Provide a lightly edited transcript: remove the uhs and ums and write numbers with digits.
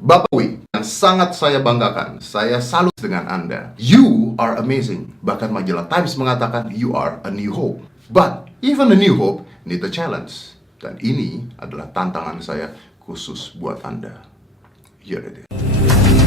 Bapak Wi, yang sangat saya banggakan, saya salut dengan Anda. You are amazing. Bahkan majalah Times mengatakan you are a new hope. But even a new hope need a challenge. Dan ini adalah tantangan saya khusus buat Anda. Here it is.